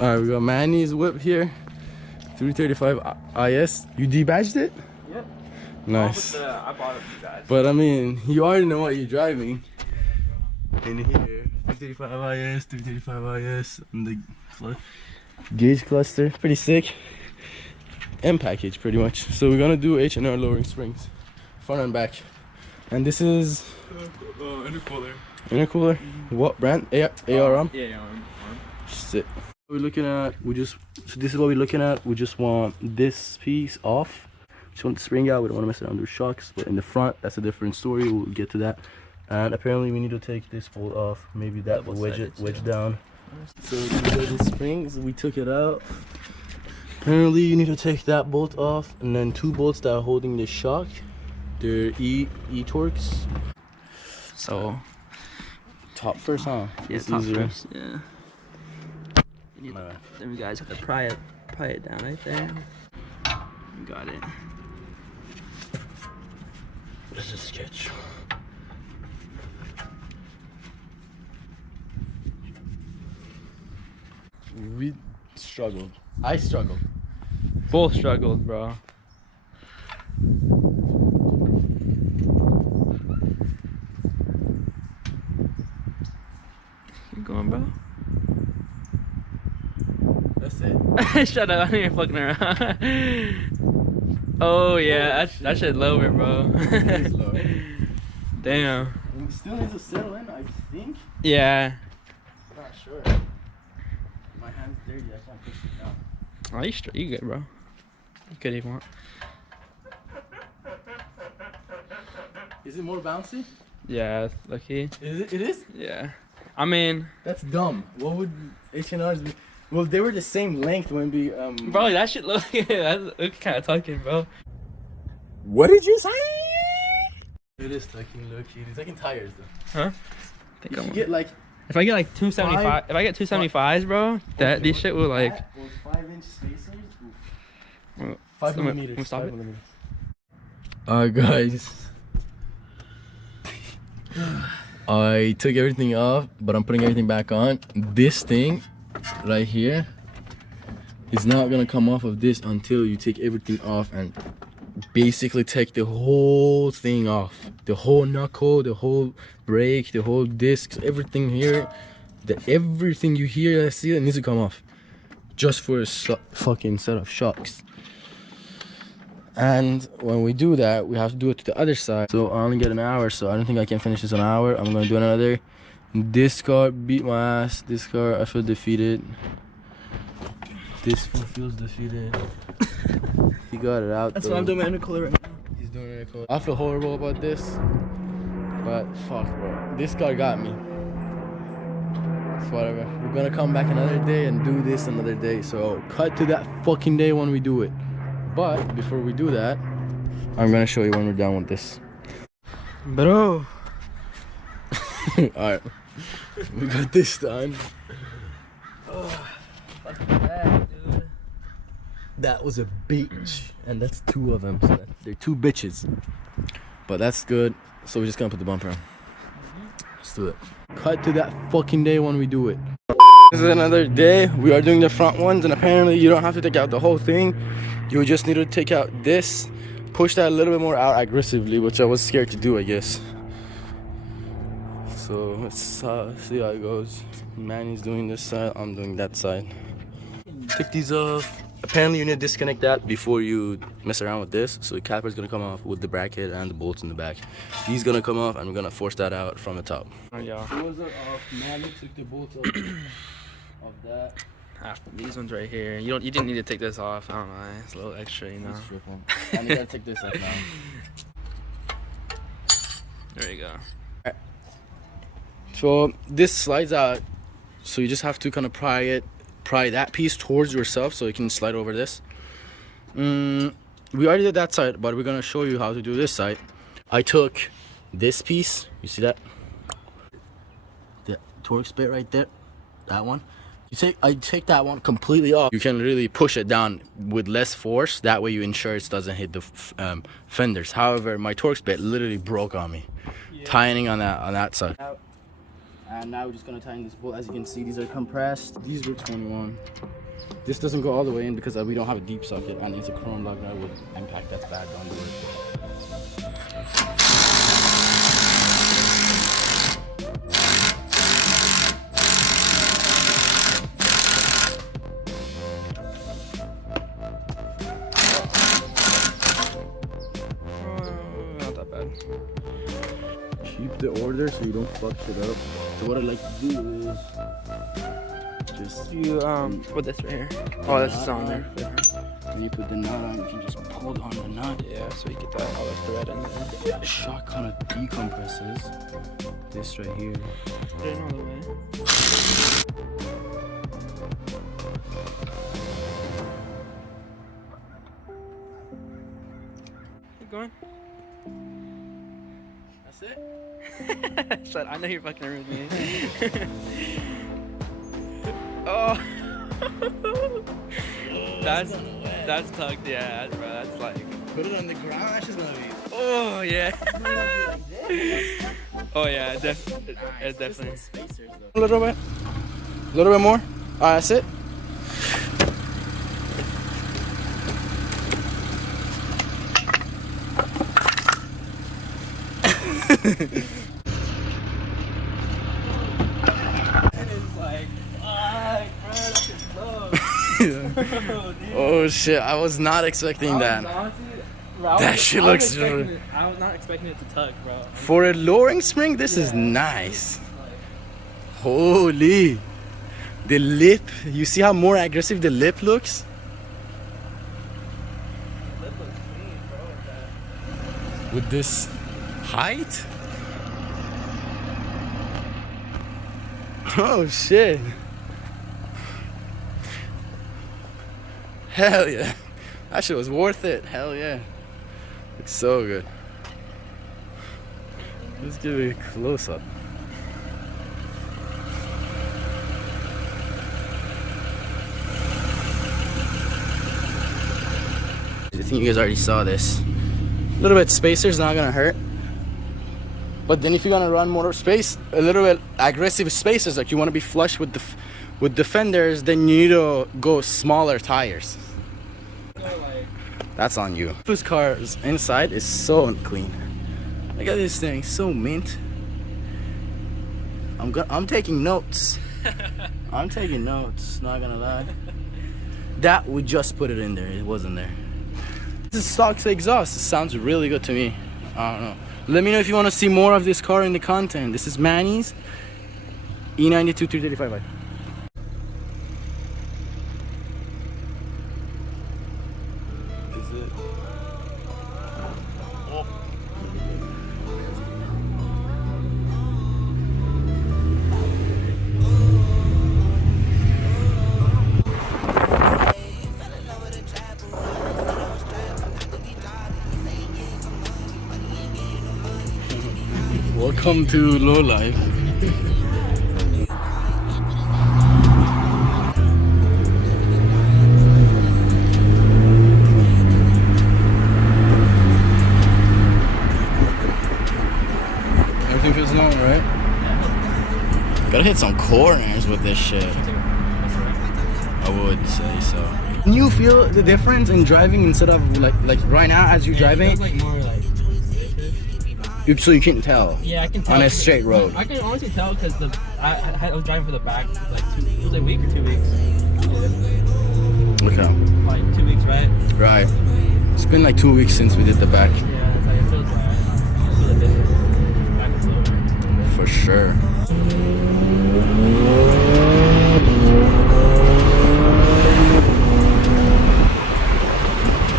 Alright, we got Manny's whip here. 335 IS. You debadged it? Yep. Nice. I bought it debadged. But I mean, you already know what you're driving. In here, 335 IS, 335 IS, and the gauge cluster, pretty sick. M package, pretty much. So we're gonna do H&R lowering springs, front and back. And this is Intercooler. intercooler. What brand? ARM. Yeah, Sit. We're looking at. So this is what we're looking at. We just want this piece off. Just want the spring out. We don't want to mess around with shocks. But in the front, that's a different story. We'll get to that. And apparently we need to take this bolt off. Maybe that will wedge down. So these are the springs. We took it out. Apparently you need to take that bolt off, and then two bolts that are holding the shock. They're E torques. So Top first, huh? yeah, It's top easier. first, yeah. Then we guys have to pry it down right there. We got it. This is sketch. We struggled. I struggled. Both struggled, bro. Keep going, bro. That's it. Shut up, I ain't fucking around. Oh yeah, that shit lower, bro. It is low. Damn. We still need to settle in, I think. Yeah. I'm not sure. My hand's dirty, I can't push it down. Oh, you straight, you good, bro. You could if you want. Is it more bouncy? Yeah, lucky. Is it? It is? Yeah. I mean, That's dumb. What would H&R's be? Well, they were the same length when we bro, that shit look that's kind of talking, bro. What did you say? It is tucking, low key. It's taking tires though. Huh? You should get like If I get like 275, if I get 275s, bro, that this shit will like. that or 5-inch spacers. Well, 5 let me- millimeters. let me stop 5 it. millimeters. Alright, guys. I took everything off, but I'm putting everything back on. This thing right here is not gonna come off of this until you take everything off and basically take the whole thing off. The whole knuckle, the whole brake, the whole disc, everything here. Everything you hear, I see it needs to come off. Just for a fucking set of shocks. And when we do that, we have to do it to the other side. So I only get an hour, so I don't think I can finish this in an hour. I'm gonna do another. This car beat my ass. This car, I feel defeated. This one feels defeated. He got it out. That's though. what I'm doing my intercooler right now. He's doing it. Cool. I feel horrible about this, but fuck, bro. This car got me. It's whatever. We're gonna come back another day and do this another day. So cut to that fucking day when we do it. But before we do that, I'm gonna show you when we're done with this. Bro. Alright. We got this done. Oh, fuck that, dude. That was a bitch. And that's two of them. So they're two bitches. But that's good. So we're just gonna put the bumper on. Let's do it. Cut to that fucking day when we do it. This is another day. We are doing the front ones, and apparently you don't have to take out the whole thing. You just need to take out this, push that a little bit more out aggressively, which I was scared to do, I guess. So let's see how it goes. Manny's doing this side, I'm doing that side. Take these off. Apparently you need to disconnect that before you mess around with this. So the caliper's gonna come off with the bracket and the bolts in the back. These gonna come off, and we're gonna force that out from the top. Oh yeah. Those are off. Manny took the bolts off of that. These ones right here. You didn't need to take this off. I don't know. It's a little extra, you know. And you gotta take this off now. There you go. So this slides out, so you just have to kind of pry that piece towards yourself so you can slide over this. We already did that side, but we're gonna show you how to do this side. I took this piece, you see that? The Torx bit right there, that one. I take that one completely off. You can really push it down with less force. That way you ensure it doesn't hit the fenders. However, my Torx bit literally broke on me. Yeah. Tightening on that side. And now we're just gonna tighten this bolt. As you can see, these are compressed. These were 21. This doesn't go all the way in because we don't have a deep socket, and it's a chrome lock that would impact. That's bad. Don't do it. Not that bad. Keep the order so you don't fuck shit up. So what I like to do is just you put this right here. Oh, this is on there. When you put the nut on, you can just pull on the nut. Yeah, so you get that all the thread in there. The shock kind of decompresses this right here. Put it all the way. Keep going. That's it? Shut, I know you're fucking with me. Oh. That's tucked, yeah, bro. That's like. Put it on the ground. That's just gonna be. Oh yeah. Oh yeah, it Nice. definitely. Spacers, a little bit. A little bit more. Alright, that's it. Oh shit, I was not expecting that. That shit looks. I was not expecting it to tug, bro. For a lowering spring, this is nice. Holy. The lip, you see how more aggressive the lip looks? The lip looks clean, bro. With this height? Oh shit. Hell yeah. That shit was worth it. Hell yeah. Looks so good. Let's give it a close up. I think you guys already saw this. A little bit spacer's not gonna hurt. But then if you're gonna run more space, a little bit aggressive spacers, like you wanna be flush with the fenders, then you need to go smaller tires. That's on you. This car's inside is so clean. Look at this thing, so mint. I'm taking notes. I'm taking notes, not gonna lie. That, we just put it in there, it wasn't there. This is stock exhaust, it sounds really good to me. I don't know. Let me know if you want to see more of this car in the content. This is Manny's E92 335i. Welcome to low life. Everything feels normal, right? Gotta hit some corners with this shit. I would say so. Can you feel the difference in driving instead of like right now as you're driving? It feels like more like. So you can't tell? Yeah, I can tell. On a straight road. I can honestly tell because I was driving for the back like it was a week or 2 weeks. Okay. Like 2 weeks, right? Right. It's been like 2 weeks since we did the back. Yeah, it's like it feels like I feel a difference. Back is slower. For sure.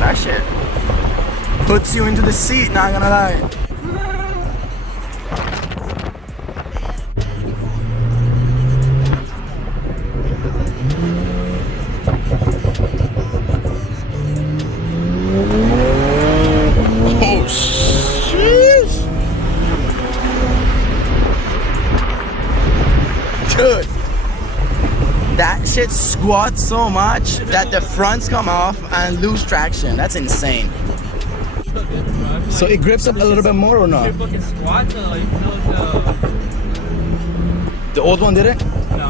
That shit puts you into the seat, not gonna lie. Oh shit! Dude, that shit squats so much that the fronts come off and lose traction. That's insane. So it grips up a little bit more or not? The old one didn't? No.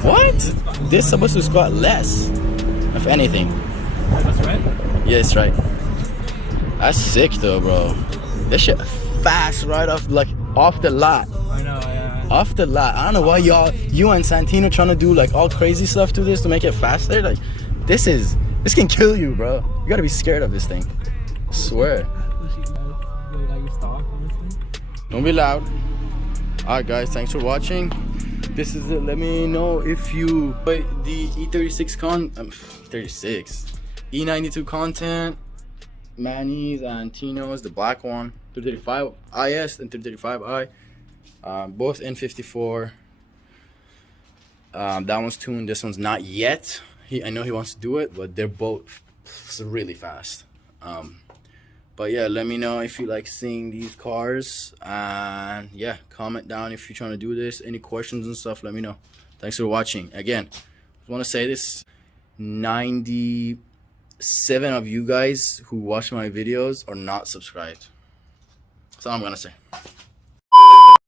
What? This is supposed to squat less, if anything. That's right. Yeah, it's right. That's sick though, bro. This shit fast right off, like off the lot. I know, yeah. Off the lot. I don't know why you and Santino trying to do like all crazy stuff to this to make it faster. Like, this can kill you, bro. You gotta be scared of this thing. I swear. Don't be loud. Alright guys, thanks for watching. This is it. Let me know if you the E36 E92 content, Manny's and Tino's, the black one, 335 IS and 335i, both N54. That one's tuned, this one's not yet. I know he wants to do it, but they're both really fast. But yeah, let me know if you like seeing these cars, and yeah, comment down if you're trying to do this. Any questions and stuff, let me know. Thanks for watching. Again, I want to say this: 97 of you guys who watch my videos are not subscribed. That's all I'm gonna say.